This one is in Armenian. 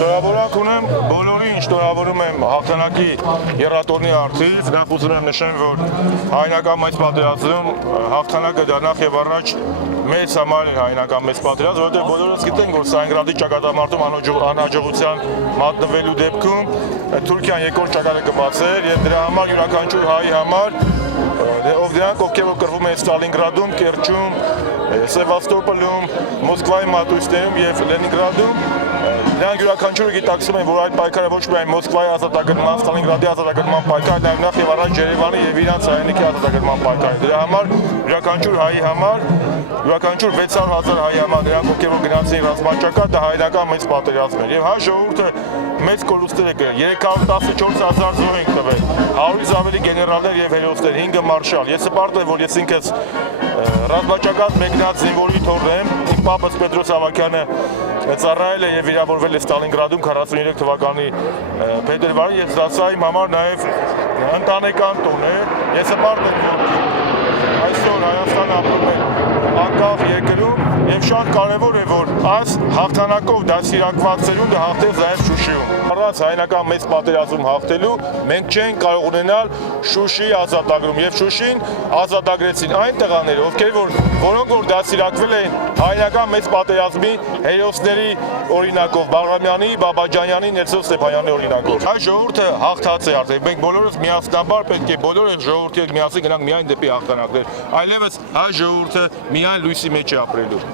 Շնորհավորանք ունեմ բոլորին, շնորհավորում եմ հաղթանակի եռատորնի արդիվ, նախ ուզում եմ նշեմ, որ հայնական մեծ պատերազմում հաղթանակը դա նախ եւ առաջ մեծ համար է հայնական մեծ պատերազմ, որովհետեւ բոլորս գիտենք, որ Ստալինգրադի ճակատամարտում անհաջողության մատնվելու դեպքում Թուրքիան երկրորդ ճակատը կբացեր եւ դրա համար յուրաքանչյուր հայի համար ով դրանք ովքեր կռվում են Ստալինգրադում, Կերչում, Սևաստոպոլում, Մոսկվայի մատույցներում եւ Լենինգրադում նրանք յուրաքանչյուրը գիտակցում են, որ այդ պայքարը ոչ միայն Մոսկվայի ազատագրման, Ստալինգրադի ազատագրման պայքար, այլ նախ եւ առաջ Երևանի եւ իրանց հայրենիքի ազատագրման պայքարը։ Դրա համար յուրաքանչյուր հայի համար, յուրաքանչյուր 600,000 հայի համար նրանք ովքեր որ գնացին ռազմաճակատ, դա հայնական մեծ պատերազմ էր։ Եվ հայ ժողովուրդը մեծ կորուստներ է կրել, 314,000 զոհ են տվել, 100-ից ավելի գեներալներ եւ հերոսներ, 5 մարշալ։ Ես սպարտ եմ, որ ես ինքս ռազմաճակատ մեկնած զինվորի թոռ եմ, իմ պապս Պետրոս Ավագյանը ծառայել է եւ վիրավորվել է Ստալինգրադում 43 թվականի փետրվարին եւ դա իմ համար նաեւ ընտանեկան տուն է։ Ես սպարտ եմ, որ այսօր Հայաստանը ապրում է անկախ երկրում եւ շատ կարեւոր է, որ այս հաղթանակով դասիրակված ծերունդը հաղթեց նաեւ Շուշիում։ Առանց հայնական մեծ պատերազմում հաղթելու մենք չենք կարող ունենալ Շուշիի ազատագրում եւ Շուշին ազատագրեցին այն տղաները, որոնք որ դասիրակվել են հայնական մեծ պատերազմի հերոսների օրինակով, Բաղրամյանի, Բաբաջանյանի, Ներսոն Ստեփանյանի օրինակով։ Հայ ժողովուրդը հաղթած է արդեն, մենք բոլորս միասնաբար պետք է բոլոր ժողովրդի հետ միասին գնանք միայն դեպի հաղթանակներ, այլևս հայ ժողովուրդը միայն լույսի մեջ է ապրելու։